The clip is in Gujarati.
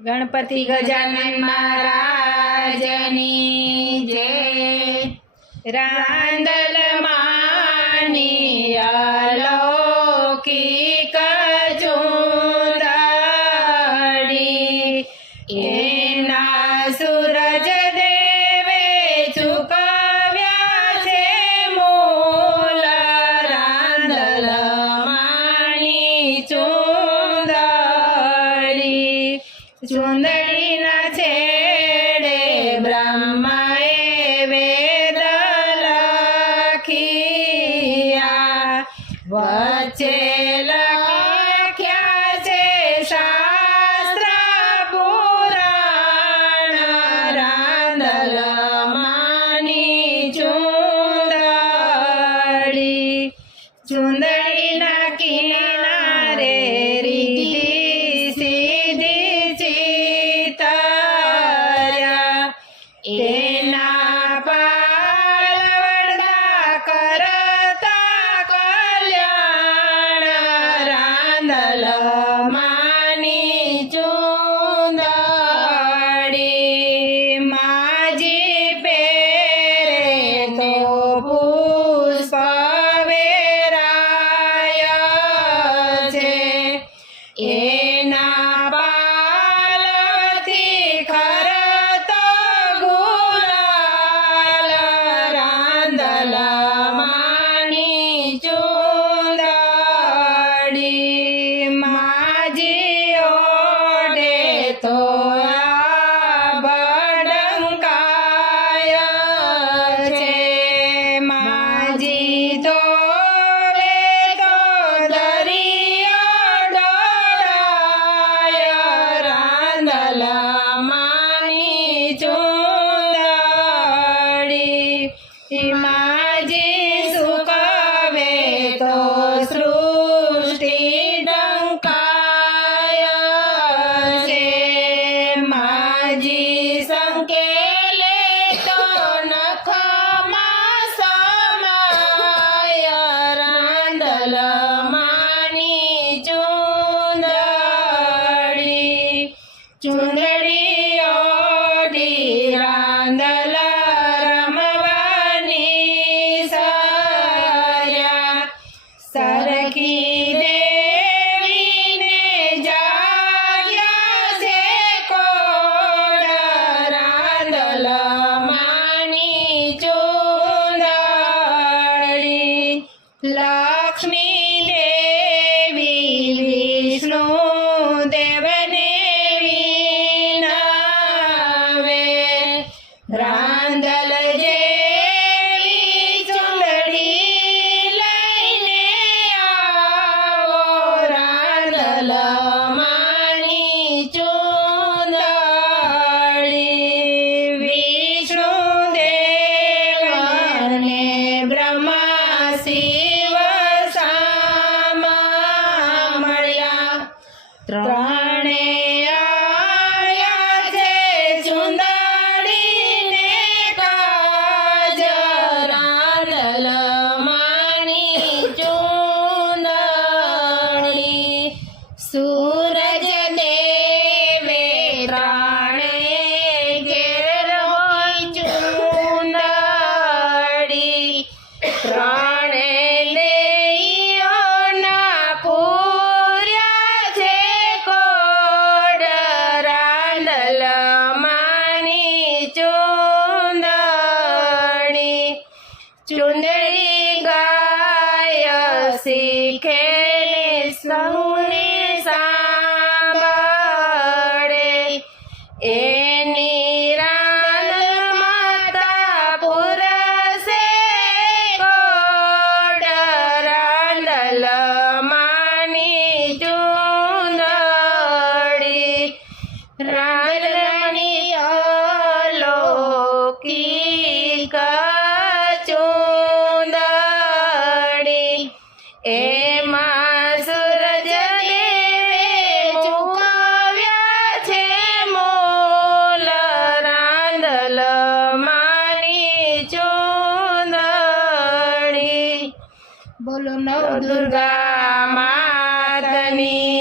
ગણપતિ ગજાનન મહારાજની જય. રાંદ ચુંદડીના છેડે બ્રહ્માએ વેદ લખિયા. વચ્ચે Tunerini. 对。ચુંદડી ગાય શીખે સૌને સાંભળે. એની રાન માતા પુરસે કોડરાંડલ માની ચુંદડી. રાણી બોલો નવ દુર્ગા માતની.